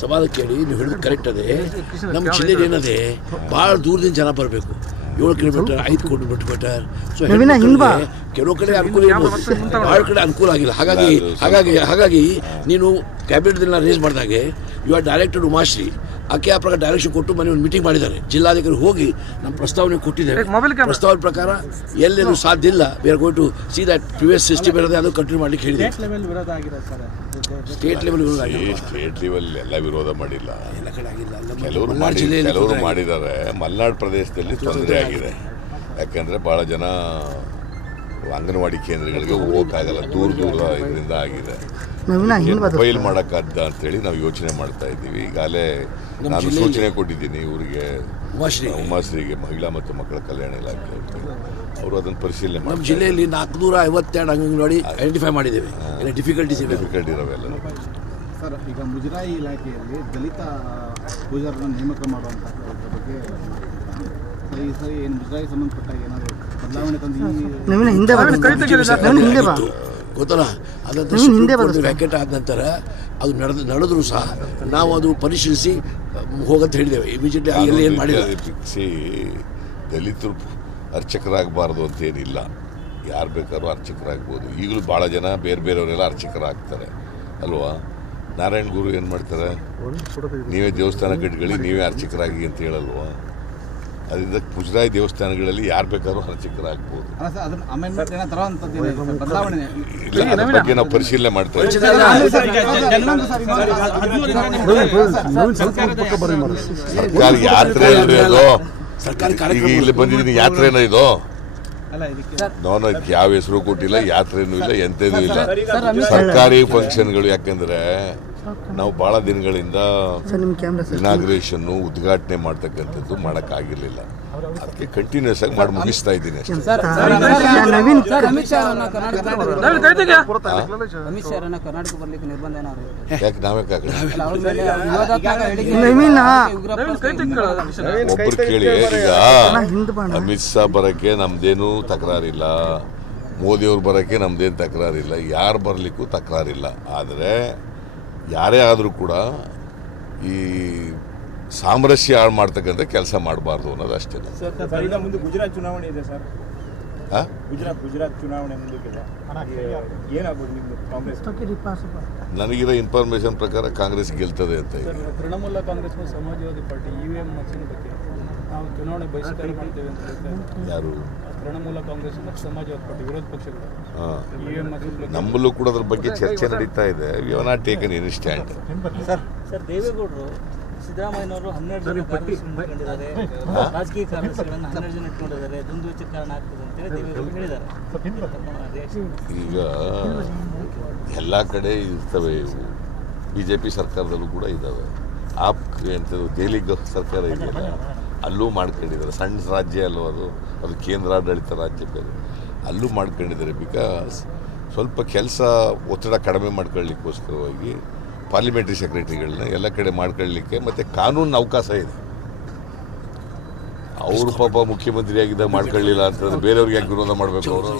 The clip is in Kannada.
ಸವಾಲು ಕೇಳಿ ನೀವು ಹೇಳಿದ್ರು ಕರೆಕ್ಟ್ ಅದೇ. ನಮ್ಮ ಜಿಲ್ಲೆಗೆ ಏನದೆ ಭಾಳ ದೂರದಿಂದ ಜನ ಬರಬೇಕು. 7 ಕಿಲೋಮೀಟರ್ 5 ಕಿಲೋಮೀಟರ್. ಸೊ ಕೆಲವು ಕಡೆ ಅನುಕೂಲ ಇರ್ಬೋದು, ಭಾಳ ಕಡೆ ಅನುಕೂಲ ಆಗಿಲ್ಲ. ಹಾಗಾಗಿ ನೀನು ಕ್ಯಾಬಿನೆಟ್ದೆಲ್ಲ ರೇಸ್ ಮಾಡಿದಾಗೆ ಯು ಆರ್ ಡೈರೆಕ್ಟೆಡ್ ಉಮಾಶ್ರೀ ಆಕೆ ಆ ಪ್ರಕಾರ ಡೈರೆಕ್ಷನ್ ಕೊಟ್ಟು ಮನೆ ಒಂದು ಮೀಟಿಂಗ್ ಮಾಡಿದ್ದಾರೆ. ಜಿಲ್ಲಾಧಿಕಾರಿ ಹೋಗಿ ನಮ್ಮ ಪ್ರಸ್ತಾವನೆ ಕೊಟ್ಟಿದ್ದೇವೆ. ಪ್ರಸ್ತಾವನೆ ಪ್ರಕಾರ ಎಲ್ಲೇನು ಸಾಧ್ಯ ಇಲ್ಲ, we are going to see that previous system ಇರೋದೇ ಅದು ಕಂಟಿನ್ಯೂ ಮಾಡಲಿಕ್ಕೆ ಹೇಳಿದೆ. ಸ್ಟೇಟ್ ಲೆವೆಲ್ ವಿರೋಧ ಆಗಿಲ್ಲ, ಸ್ಟೇಟ್ ಲೆವೆಲ್ ಎಲ್ಲ ವಿರೋಧ ಮಾಡಿಲ್ಲ, ಎಲ್ಲ ಕಡೆ ಆಗಿಲ್ಲ. ಕೆಲವರು ಮಾಡಿದ್ದಾರೆ. ಮಲೆನಾಡು ಪ್ರದೇಶದಲ್ಲಿ ತೊಂದರೆ ಆಗಿದೆ. ಯಾಕೆಂದರೆ ಭಾಳ ಜನ ಅಂಗನವಾಡಿ ಕೇಂದ್ರಗಳಿಗೆ ಹೋಗೋಕ್ಕಾಗಲ್ಲ, ದೂರ ಇದರಿಂದ ಆಗಿದೆ. ಮೊಬೈಲ್ ಮಾಡೋಕ್ಕಾದ ಅಂತೇಳಿ ನಾವು ಯೋಚನೆ ಮಾಡ್ತಾ ಇದ್ದೀವಿ. ಈಗಾಗಲೇ ನಾನು ಸೂಚನೆ ಕೊಟ್ಟಿದ್ದೀನಿ ಇವರಿಗೆ, ಉಮಾಶ್ರೀಗೆ, ಮಹಿಳಾ ಮತ್ತು ಮಕ್ಕಳ ಕಲ್ಯಾಣ ಇಲಾಖೆ ಅವರು ಅದನ್ನು ಪರಿಶೀಲನೆ ಮಾಡಿ. ನಮ್ಮ ಜಿಲ್ಲೆಯಲ್ಲಿ 452 ಅಂಗನವಾಡಿ ಐಡೆಂಟಿಫೈ ಮಾಡಿದ್ದೇವೆ. ಡಿಫಿಕಲ್ಟಿ ಇರೋವೆಲ್ಲ. ಸರ್, ಈಗ ಮುಜರಾಯಿ ಇಲಾಖೆಯಲ್ಲಿ ದಲಿತ ಪೂಜಾರನ್ನು ನೇಮಕ ಮಾಡುವಂಥ ಬಗ್ಗೆ ಸರಿ ಏನು ಮುಜರಾಯಿ ಸಂಬಂಧಪಟ್ಟಾಗ ಏನಾದರೂ ಬದಲಾವಣೆ ತಂದು ಗೊತ್ತಲ್ಲ, ಅದಂತ ವ್ಯಾಕೆಟ್ ಆದ ನಂತರ ಅದು ನಡೆದ್ರು ಸಹ ನಾವು ಅದು ಪರಿಶೀಲಿಸಿ ಹೋಗಂತ ಹೇಳಿದ್ದೇವೆ. ಇಮಿಡಿಯೇಟ್ಲಿ ಏನು ಮಾಡಿದ್ದೇವೆ. ದಲಿತರು ಅರ್ಚಕರಾಗಬಾರ್ದು ಅಂತೇನಿಲ್ಲ, ಯಾರು ಬೇಕಾದ್ರೂ ಅರ್ಚಕರಾಗ್ಬೋದು. ಈಗಲೂ ಭಾಳ ಜನ ಬೇರೆಯವರೆಲ್ಲ ಅರ್ಚಕರಾಗ್ತಾರೆ ಅಲ್ವಾ. ನಾರಾಯಣ ಗುರು ಏನು ಮಾಡ್ತಾರೆ, ನೀವೇ ದೇವಸ್ಥಾನ ಕಟ್ಕೊಳ್ಳಿ, ನೀವೇ ಅರ್ಚಕರಾಗಿ ಅಂತ ಹೇಳಲ್ವಾ. ಅದರಿಂದ ಮುಜರಾಯಿ ದೇವಸ್ಥಾನಗಳಲ್ಲಿ ಯಾರು ಬೇಕಾದ್ರೂ ಅರ್ಚಕರಾಗ್ಬೋದು. ಅದ್ರ ಬಗ್ಗೆ ನಾವು ಪರಿಶೀಲನೆ ಮಾಡ್ತಾ ಇದ್ದೀವಿ. ಸರ್ಕಾರ ಯಾತ್ರೆ ಅಂದ್ರೆ ಅದು, ಈಗ ಇಲ್ಲಿ ಬಂದಿದ್ದೀನಿ ಯಾತ್ರೆನ ಇದು, ನಾನು ಯಾವ ಹೆಸರು ಕೊಟ್ಟಿಲ್ಲ, ಯಾತ್ರೆನೂ ಇಲ್ಲ, ಎಂಥದೂ ಇಲ್ಲ. ಸರ್ಕಾರಿ ಫಂಕ್ಷನ್ಗಳು. ಯಾಕೆಂದ್ರೆ ನಾವು ಭಾಳ ದಿನಗಳಿಂದ ಇನಾಗ್ರೇಷನ್ನು ಉದ್ಘಾಟನೆ ಮಾಡ್ತಕ್ಕಂಥದ್ದು ಮಾಡೋಕ್ಕಾಗಿರಲಿಲ್ಲ. ಅದಕ್ಕೆ ಕಂಟಿನ್ಯೂಸ್ ಆಗಿ ಮಾಡಿ ಮುಗಿಸ್ತಾ ಇದ್ದೀನಿ ಅಷ್ಟೇ. ಯಾಕೆ ನಾವೇಕಾಗಲ್ಲ, ಒಬ್ಬರು ಕೇಳಿ. ಈಗ ಅಮಿತ್ ಶಾ ಬರೋಕ್ಕೆ ನಮ್ದೇನು ತಕರಾರಿಲ್ಲ, ಮೋದಿಯವ್ರು ಬರೋಕ್ಕೆ ನಮ್ದೇನು ತಕರಾರಿಲ್ಲ, ಯಾರು ಬರಲಿಕ್ಕೂ ತಕರಾರಿಲ್ಲ. ಆದರೆ ಯಾರೇ ಆದರೂ ಕೂಡ ಈ ಸಾಮರಸ್ಯ ಹಾಳು ಮಾಡ್ತಕ್ಕಂಥ ಕೆಲಸ ಮಾಡಬಾರ್ದು ಅನ್ನೋದು ಅಷ್ಟೇ. ಗುಜರಾತ್ ಚುನಾವಣೆ ಇದೆ ಸರ್, ಗುಜರಾತ್ ಚುನಾವಣೆ ನನಗಿರೋ ಇನ್ಫಾರ್ಮೇಶನ್ ಪ್ರಕಾರ ಕಾಂಗ್ರೆಸ್ ಗೆಲ್ತದೆ ಅಂತ. ತೃಣಮೂಲ ಕಾಂಗ್ರೆಸ್ ಸಮಾಜವಾದಿ ಪಾರ್ಟಿ EVM ಮಷೀನ್ ಬಗ್ಗೆ ನಾವು ಚುನಾವಣೆ ಬಹಿಷ್ಕಾರ ಮಾಡ್ತೇವೆ ಅಂತ ಹೇಳ್ತಾರೆ. ಯಾರು? ತೃಣಮೂಲ ಕಾಂಗ್ರೆಸ್ ಮತ್ತು ಸಮಾಜವಾದಿ ಪಾರ್ಟಿ ವಿರೋಧ ಪಕ್ಷಗಳು. ನಮ್ಮಲ್ಲೂ ಕೂಡ ಅದ್ರ ಬಗ್ಗೆ ಚರ್ಚೆ ನಡೀತಾ ಇದೆ. We have not taken any stand. Sir, ದೇವೇಗೌಡರು ಸಿದ್ದರಾಮಯ್ಯನವರು 12 ಜನ ಇಟ್ಕೊಂಡಿದ್ದಾರೆ, ರಾಜಕೀಯ ಕಾರ್ಯದರ್ಶಿಗಳನ್ನು 12 ಜನ ಇಟ್ಕೊಂಡಿದ್ದಾರೆ, ದುಂದುವೆಚ್ಚ ಕಾರಣ ಆಗ್ತದೆ ಅಂತೇಳಿ ದೇವೇಗೌಡರು ಹೇಳಿದ್ದಾರೆ. ಈಗ ಎಲ್ಲ ಕಡೆ ಇರ್ತವೆ ಇವು. BJP ಸರ್ಕಾರದಲ್ಲೂ ಕೂಡ ಇದ್ದಾವೆ. ಆಪ್ ಎಂಥದ್ದು ದೆಹಲಿ ಸರ್ಕಾರ ಇದೆಯಲ್ಲ, ಅಲ್ಲೂ ಮಾಡ್ಕೊಂಡಿದ್ದಾರೆ. ಸಣ್ಣ ರಾಜ್ಯ ಅಲ್ಲೂ ಅದು ಕೇಂದ್ರಾಡಳಿತ ರಾಜ್ಯ ಬೇರೆ, ಅಲ್ಲೂ ಮಾಡ್ಕೊಂಡಿದ್ದಾರೆ. ಬಿಕಾಸ್ ಸ್ವಲ್ಪ ಕೆಲಸ ಒತ್ತಡ ಕಡಿಮೆ ಮಾಡ್ಕೊಳ್ಳಿಕ್ಕೋಸ್ಕರವಾಗಿ ಪಾರ್ಲಿಮೆಂಟ್ರಿ ಸೆಕ್ರೆಟರಿಗಳನ್ನ ಎಲ್ಲ ಕಡೆ ಮಾಡ್ಕೊಳ್ಳಿಕ್ಕೆ ಮತ್ತು ಕಾನೂನು ಅವಕಾಶ ಇದೆ. ಅವರು ಪಾಪ ಮುಖ್ಯಮಂತ್ರಿ ಆಗಿದ್ದಾಗ ಮಾಡ್ಕೊಳ್ಳಿಲ್ಲ ಅಂತಂದ್ರೆ ಬೇರೆಯವ್ರಿಗೆ ಯಾಕೆ ವಿರೋಧ ಮಾಡಬೇಕು ಅವರು?